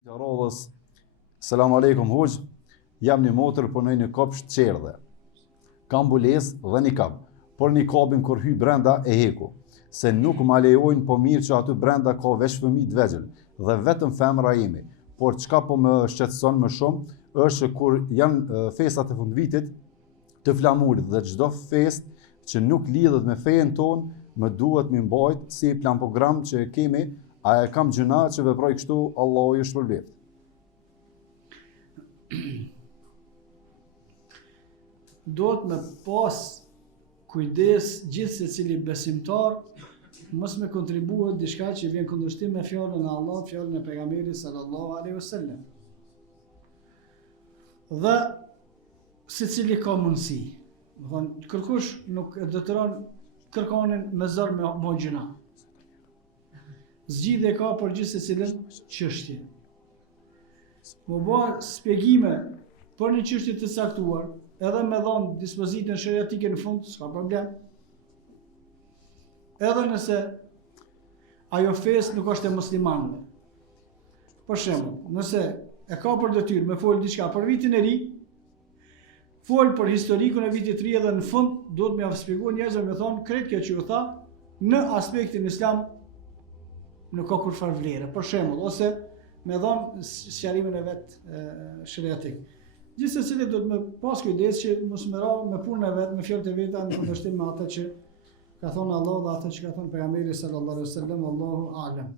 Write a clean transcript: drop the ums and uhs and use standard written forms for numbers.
Gjarollës, selam aleikum hoq, jam një motër punoj në kopsht qerdhe. Kam bulesë dhe nikab, por nikabin kur hy brenda e heku, se nuk ma lejojnë po mirë që aty brenda ka veç fëmijë të vegjël dhe vetëm femra jemi. Por çka po më shqetëson më shumë është që kur janë festat e fundvitit të flamurit dhe çdo festë që nuk lidhet me fejen tonë, më duhet më mbajt si plan program që kemi. A e kam gjëna që veproj kështu, Allahu ju shpërblet. Duhet me pas kujdes gjithë se cili besimtar mos me kontribuat diçka që vjen kundërshtim me fjalën e Allah, fjalën e pejgamberit sallallahu alaihi wasallam. Dhe secili ka mundësi. Do thonë kërkush nuk e detyron kërkonin me zor me gjëna. Zgjidhje ka për gjithë secilën çështje. Më bë shpjegime për një çështje të caktuar, edhe me dhënë dispozitën shariatike në fund, s'ka problem. Edhe nëse ajo fesë nuk është e muslimanëve. Për shembull, nëse e ka për detyrë me fol diçka për vitin e ri, fol për historikun e vitit të ri edhe në fund duhet më shpjeguar njerëzve me thonë krejt kjo që u tha në aspektin islam nuk ka kur farë vlerë, për shembull, ose me dhënë sqarimin e vet shariatik. Gjithsesi cili do të më pas kujdes që mos më ra me punën e vet, me fjalët e veta në kundërshtim me atë që ka thonë Allah dhe atë që ka thonë pejgamberi sallallahu alaihi wasallam, Allahu a'lam.